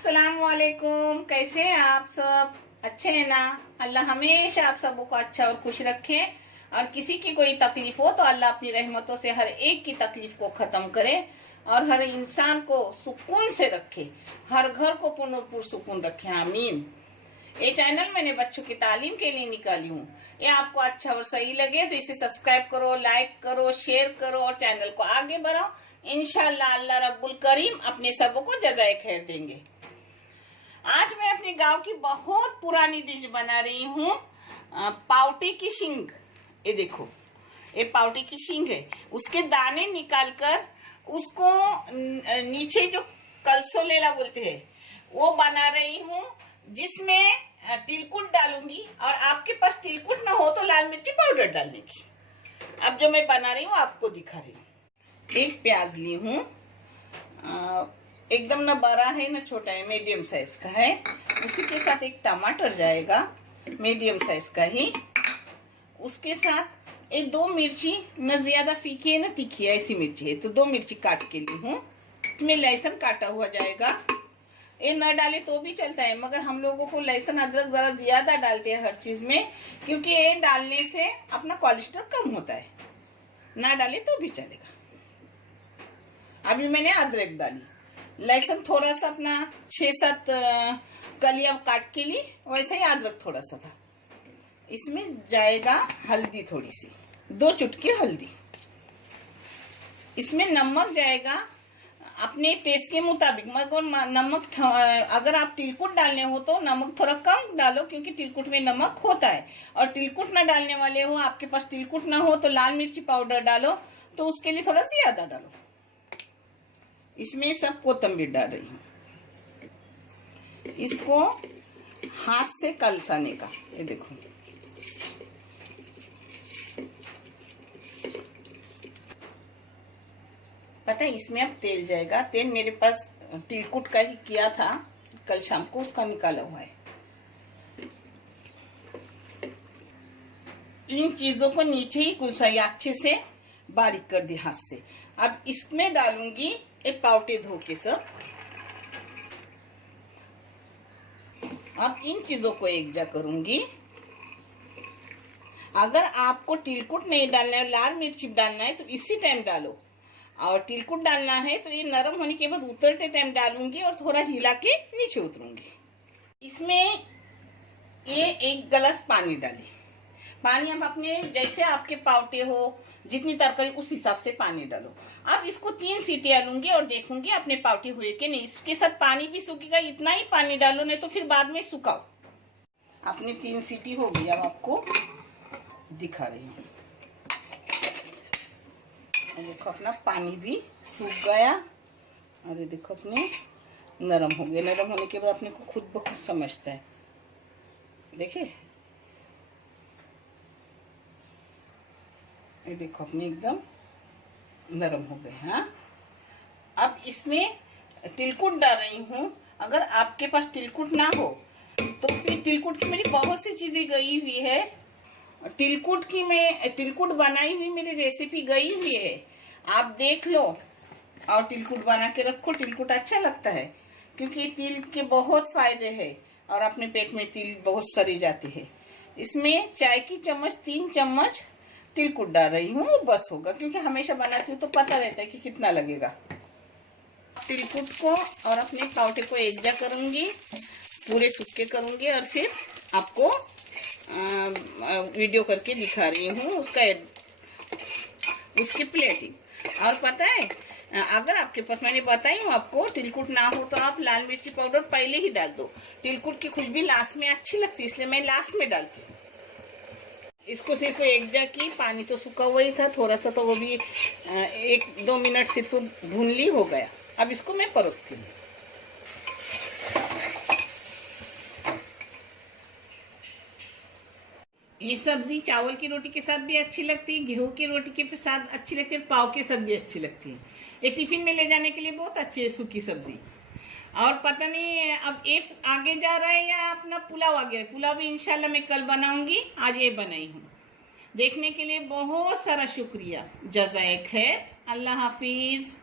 अस्सलाम वालेकुम। कैसे हैं आप सब? अच्छे हैं ना? अल्लाह हमेशा आप सबको अच्छा और खुश रखे। और किसी की कोई तकलीफ हो तो अल्लाह अपनी रहमतों से हर एक की तकलीफ को खत्म करे और हर इंसान को सुकून से रखे, हर घर को पूर्ण सुकून रखे। आमीन। ये चैनल मैंने बच्चों की तालीम के लिए निकाली हूँ। ये आपको अच्छा और सही लगे तो इसे सब्सक्राइब करो, लाइक करो, शेयर करो और चैनल को आगे बढ़ाओ। इंशाल्लाह अल्लाह रब्बुल करीम अपने सबों को जज़ाए खैर देंगे। आज मैं अपने गांव की बहुत पुरानी डिश बना रही हूँ, पावटे की शींग। ये देखो, ये पावटे की शींग है। उसके दाने निकालकर उसको नीचे जो कलसोलेला बोलते हैं वो बना रही हूँ, जिसमें तिलकुट डालूंगी। और आपके पास तिलकुट ना हो तो लाल मिर्ची पाउडर डालने की। अब जो मैं बना रही हूँ आपको दिखा रही हूँ। एक प्याज ली हूँ, एकदम ना बड़ा है ना छोटा है, मीडियम साइज का है। उसी के साथ एक टमाटर जाएगा, मीडियम साइज का ही। उसके साथ ये दो मिर्ची, न ज्यादा फीकी है न तीखी है, ऐसी मिर्ची है तो दो मिर्ची काट के ली हूँ। इसमें लहसुन काटा हुआ जाएगा। ये न डाले तो भी चलता है, मगर हम लोगों को लहसुन अदरक जरा ज्यादा डालते हैं हर चीज में, क्योंकि ये डालने से अपना कोलेस्ट्रॉल कम होता है। ना डाले तो भी चलेगा। अभी मैंने अदरक डाली, लहसुन थोड़ा सा अपना 6-7 कलियां काट के ली, वैसे ही अदरक थोड़ा सा था। इसमें जाएगा हल्दी, थोड़ी सी 2 चुटकी हल्दी। इसमें नमक जाएगा अपने टेस्ट के मुताबिक, मगर नमक अगर आप तिलकुट डालने हो तो नमक थोड़ा कम डालो, क्योंकि तिलकुट में नमक होता है। और तिलकुट ना डालने वाले हो, आपके पास तिलकुट ना हो तो लाल मिर्ची पाउडर डालो, तो उसके लिए थोड़ा ज्यादा डालो। इसमें सब कोतंबीर डाल रही हूँ। इसको हाथ से कलसाने का, ये देखो। पता है इसमें अब तेल जाएगा। तेल मेरे पास तिलकुट का ही किया था कल शाम को, उसका निकाला हुआ है। इन चीजों को नीचे ही कुलसाई अच्छे से बारीक कर दी हाथ से। अब इसमें डालूंगी एक पावटे धो के सब। अब इन चीजों को एक जा करूंगी। अगर आपको तिलकुट नहीं डालना है, लाल मिर्ची डालना है तो इसी टाइम डालो, और तिलकुट डालना है तो ये नरम होने के बाद उतरते टाइम डालूंगी और थोड़ा हिला के नीचे उतरूंगी। इसमें ये 1 गिलास पानी डाली। पानी हम अपने जैसे आपके पावटे हो, जितनी तरकारी उस हिसाब से पानी डालो। अब इसको 3 सीटियां लूंगी और देखूंगी अपने पावटे हुए कि नहीं। इसके साथ पानी भी सूखेगा, इतना ही पानी डालो, नहीं तो फिर बाद में सुखाओ। अपनी 3 सीटी हो गई। अब आपको दिखा रही हूँ। देखो अपना पानी भी सूख गया और ये देखो अपने नरम हो गया। नरम होने के बाद अपने को खुद ब खुद समझता है। देखिए ये देखो अपने एकदम नरम हो गए। हाँ, अब इसमें तिलकुट डाल रही हूँ। अगर आपके पास तिलकुट ना हो तो फिर तिलकुट की मेरी बहुत सी चीजें गई हुई है। तिलकुट बनाई हुई मेरी रेसिपी गई हुई है, आप देख लो और तिलकुट बना के रखो। तिलकुट अच्छा लगता है, क्योंकि तिल के बहुत फायदे हैं और अपने पेट में तिल बहुत सरी जाती है। इसमें चाय की चम्मच 3 चम्मच तिलकुट डाल रही हूँ, बस होगा, क्योंकि हमेशा बनाती हूँ तो पता रहता है कि कितना लगेगा। तिलकुट को और अपने पावटे को एक जा करूंगी, पूरे सूखे करूंगी और फिर आपको वीडियो करके दिखा रही हूँ उसकी प्लेटिंग। और पता है, अगर आपके पास, मैंने बताई हूँ आपको, तिलकुट ना हो तो आप लाल मिर्ची पाउडर पहले ही डाल दो। तिलकुट की खुशबू लास्ट में अच्छी लगती है, इसलिए मैं लास्ट में डालती हूँ। इसको सिर्फ एक जा की, पानी तो सूखा हुआ ही था थोड़ा सा, तो वो भी 1-2 मिनट सिर्फ भून ली, हो गया। अब इसको मैं परोसती हूँ। ये सब्जी चावल की रोटी के साथ भी अच्छी लगती है, गेहूं की रोटी के साथ अच्छी लगती है, पाव के साथ भी अच्छी लगती है। ये टिफिन में ले जाने के लिए बहुत अच्छी है सूखी सब्जी। और पता नहीं अब ये आगे जा रहा है या अपना पुलाव आ गया। पुलाव भी इंशाल्लाह मैं कल बनाऊंगी, आज ये बनाई हूँ। देखने के लिए बहुत सारा शुक्रिया। जज़ाए खैर। अल्लाह हाफिज।